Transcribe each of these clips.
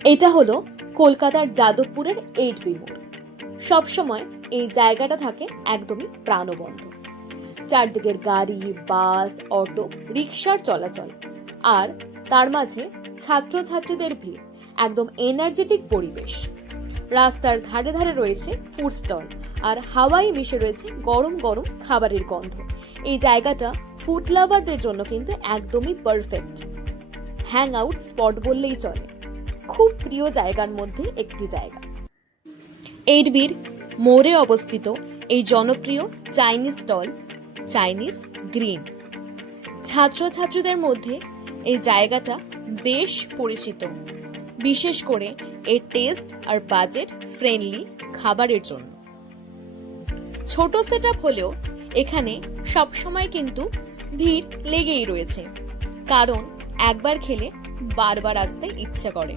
এটা হলো কলকাতার যাদবপুরের 8B মোড়। সবসময় এই জায়গাটা থাকে একদমই প্রাণবন্ত। চারদিকের গাড়ি, বাস, অটো, রিক্সার চলাচল, আর তার মাঝে ছাত্রছাত্রীদের ভিড়, একদম এনার্জেটিক পরিবেশ। রাস্তার ধারে ধারে রয়েছে ফুড স্টল, আর হাওয়ায় মিশে রয়েছে গরম গরম খাবারের গন্ধ। এই জায়গাটা ফুড লাভারদের জন্য কিন্তু একদমই পারফেক্ট হ্যাং আউট স্পট বললেই চলে। খুব প্রিয় জায়গার মধ্যে একটি জায়গা। 8B'র মোড়ে অবস্থিত এই জনপ্রিয় চাইনিজ স্টল চাইনিজ গ্রিন। ছাত্রছাত্রীদের মধ্যে এই জায়গাটা বেশ পরিচিত, বিশেষ করে এর টেস্ট আর বাজেট ফ্রেন্ডলি খাবারের জন্য। ছোট সেটআপ হলেও এখানে সবসময় কিন্তু ভিড় লেগেই রয়েছে, কারণ একবার খেলে বারবার আসতে ইচ্ছা করে।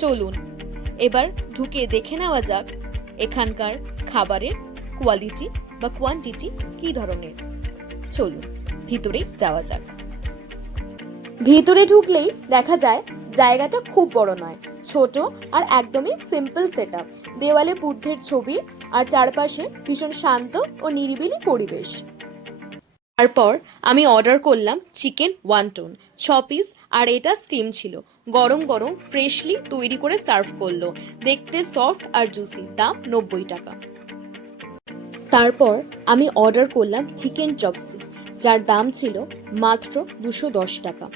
চলুন এবার ঢুকে দেখে নেওয়া যাক এখানকার খাবারের কোয়ালিটি বা কোয়ান্টিটি কি ধরনের। চলুন ভিতরে যাওয়া যাক। ভিতরে ঢুকলেই দেখা যায় জায়গাটা খুব বড় নয়, ছোট আর একদমই সিম্পল সেটআপ। দেওয়ালে বুদ্ধের ছবি আর চারপাশে ভীষণ শান্ত ও নিরিবিলি পরিবেশ। তারপর আমি অর্ডার করলাম চিকেন ওয়ান্টন 6 পিস, আর এটা স্টিম ছিল। গরম গরম ফ্রেশলি তৈরি করে সার্ভ করলো। দেখতে সফট আর জুসি। দাম 90 টাকা। তারপর আমি অর্ডার করলাম চিকেন চপসি, যার দাম ছিল মাত্র 210 টাকা।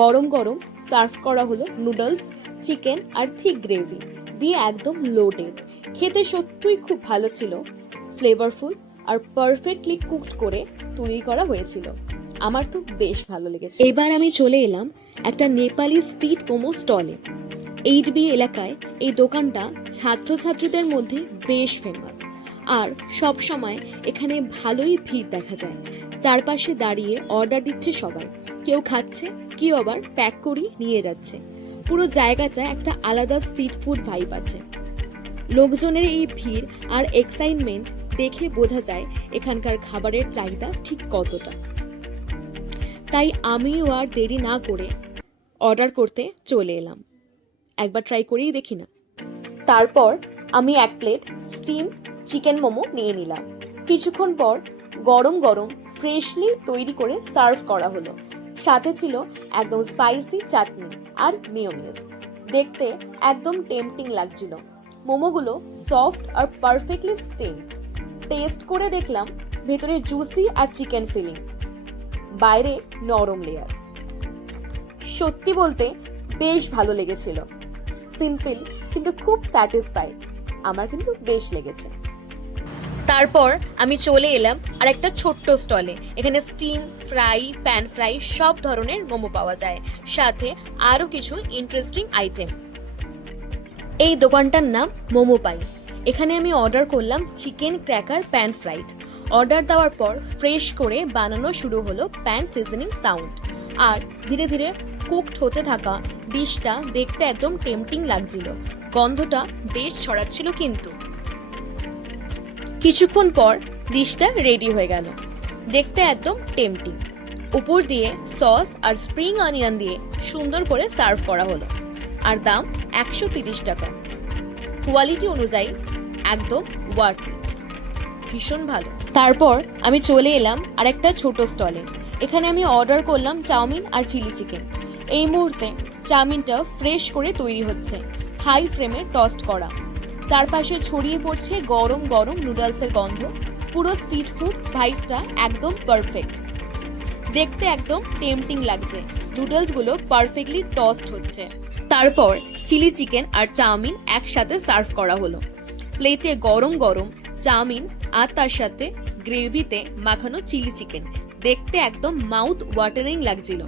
গরম গরম সার্ভ করা হলো নুডলস, চিকেন আর থিক গ্রেভি দিয়ে, একদম লোডেড। খেতে সত্যিই খুব ভালো ছিল, ফ্লেভারফুল আর পারফেক্টলি কুকড করে তৈরি করা হয়েছিল। আমার তো বেশ ভালো লেগেছে। এবার আমি চলে এলাম একটা নেপালি স্ট্রিট মোমো স্টলে। 8B এলাকায় এই দোকানটা ছাত্রছাত্রীদের মধ্যে বেশ ফেমাস, আর সব সময় এখানে ভালোই ভিড় দেখা যায়। চারপাশে দাঁড়িয়ে অর্ডার দিচ্ছে সবাই, কেউ খাচ্ছে, কেউ আবার প্যাক করিয়ে নিয়ে যাচ্ছে। পুরো জায়গাটা একটা আলাদা স্ট্রিট ফুড ভাইব আছে। লোকজনের এই ভিড় আর এক্সাইটমেন্ট দেখে বোঝা যায় এখানকার খাবারের চাহিদা ঠিক কতটা। তাই আমিও আর দেরি না করে অর্ডার করতে চলে এলাম। একবার ট্রাই করেই দেখি না। তারপর আমি 1 প্লেট স্টিম চিকেন মোমো নিয়ে নিলাম। কিছুক্ষণ পর গরম গরম ফ্রেশলি তৈরি করে সার্ভ করা হলো। সাথে ছিল একদম স্পাইসি চাটনি আর মেয়োনিজ। দেখতে একদম টেম্পটিং লাগছিল। মোমোগুলো সফট আর পারফেক্টলি স্টিমড। টেস্ট করে দেখলাম ভেতরে জুসি আর চিকেন ফিলিং, বাইরে নরম লেয়ার। সত্যি বলতে বেশ ভালো লেগেছিল। সিম্পল কিন্তু খুব স্যাটিসফাইড। আমার কিন্তু বেশ লেগেছে। তারপর আমি চলে এলাম আর একটা ছোট্ট স্টলে। এখানে স্টিম, ফ্রাই, প্যান ফ্রাই সব ধরনের মোমো পাওয়া যায়, সাথে আরো কিছু ইন্টারেস্টিং আইটেম। এই দোকানটার নাম মোমো পাই। এখানে আমি অর্ডার করলাম chicken cracker pan fried. Order দেওয়ার পর ফ্রেশ করে বানানো শুরু হলো প্যান সিজনিং সাউন্ড, আর ধীরে ধীরে কুকড হতে থাকা ডিশটা দেখতে একদম টেম্পটিং লাগছিল। গন্ধটা বেশ ছড়াচ্ছিল। কিন্তু কিছুক্ষণ পর ডিশটা রেডি হয়ে গেল। দেখতে একদম টেম্পটিং। উপর দিয়ে সস আর স্প্রিং অনিয়ন দিয়ে সুন্দর করে সার্ভ করা হলো, আর দাম 130 টাকা। কোয়ালিটি অনুযায়ী একদম ওয়ার্থ ইট, ভীষণ ভালো। তারপর আমি চলে এলাম আর একটা ছোট স্টলে। এখানে আমি অর্ডার করলাম চাউমিন আর চিলি চিকেন। এই মুহূর্তে চাউমিনটা ফ্রেশ করে তৈরি হচ্ছে, হাই ফ্লেমে টস্ট করা। চারপাশে ছড়িয়ে পড়ছে গরম গরম নুডলসের গন্ধ। পুরো স্ট্রিট ফুড ভাইবটা একদম পারফেক্ট। দেখতে একদম টেম্পটিং লাগছে। নুডলসগুলো পারফেক্টলি টস্ট হচ্ছে। তারপর চিলি চিকেন আর চাউমিন একসাথে সার্ভ করা হলো। প্লেটে গরম গরম চাউমিন আর তার সাথে গ্রেভিতে মাখানো চিলি চিকেন। দেখতে একদম মাউথ ওয়াটারিং লাগছিল।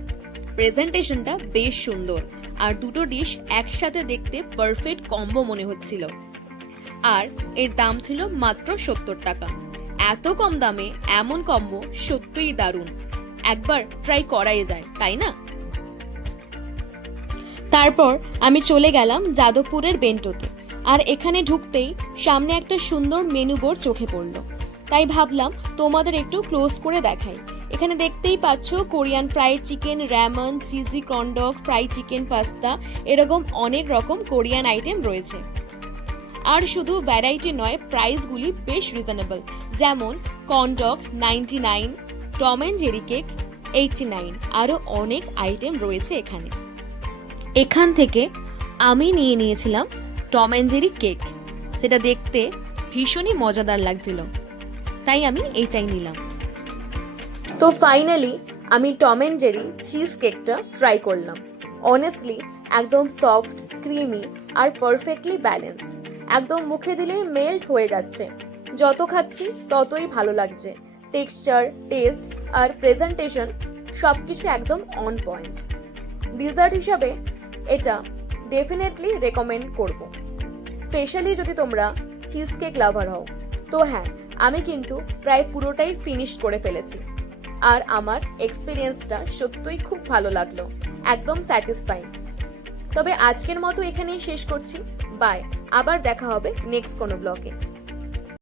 প্রেজেন্টেশনটা বেশ সুন্দর, আর দুটো ডিশ একসাথে দেখতে পারফেক্ট কম্বো মনে হচ্ছিল। আর এর দাম ছিল মাত্র 70 টাকা। এত কম দামে এমন কম্বো সত্যিই দারুণ। একবার ট্রাই করাই যায়, তাই না? তারপর আমি চলে গেলাম যাদবপুরের বেন্টোতে। আর এখানে ঢুকতেই সামনে একটা সুন্দর মেনু বোর্ড চোখে পড়লো। তাই ভাবলাম তোমাদের একটু ক্লোজ করে দেখাই। এখানে দেখতেই পাচ্ছ Korean fried chicken, ramen, cheesy corn dog, fry chicken, pasta, এরকম অনেক রকম কোরিয়ান আইটেম রয়েছে। আর শুধু ভ্যারাইটি নয়, প্রাইসগুলি বেশ রিজনেবল। যেমন corn dog 99, Tom and Jerry cake 89, আরও অনেক আইটেম রয়েছে এখানে। এখান থেকে আমি নিয়ে নিয়েছিলাম টম অ্যান্ড জেরি কেক, যেটা দেখতে ভীষণই মজাদার লাগছিল, তাই আমি এইটাই নিলাম। তো ফাইনালি আমি টম অ্যান্ড জেরি চিজ কেকটা ট্রাই করলাম। অনেস্টলি একদম সফট, ক্রিমি আর পারফেক্টলি ব্যালেন্সড। একদম মুখে দিলেই মেল্ট হয়ে যাচ্ছে, যত খাচ্ছি ততই ভালো লাগছে। টেক্সচার, টেস্ট আর প্রেজেন্টেশন সব কিছু একদম অন পয়েন্ট। ডিজার্ট হিসাবে এটা ডেফিনেটলি রেকমেন্ড করব, স্পেশালি যদি তোমরা চিজ কেক লাভার হও। তো হ্যাঁ, আমি কিন্তু প্রায় পুরোটাই ফিনিশ করে ফেলেছি, আর আমার এক্সপিরিয়েন্সটা সত্যিই খুব ভালো লাগলো, একদম স্যাটিসফাইং। তবে আজকের মতো এখানেই শেষ করছি। বাই, আবার দেখা হবে নেক্সট কোনো ব্লগে।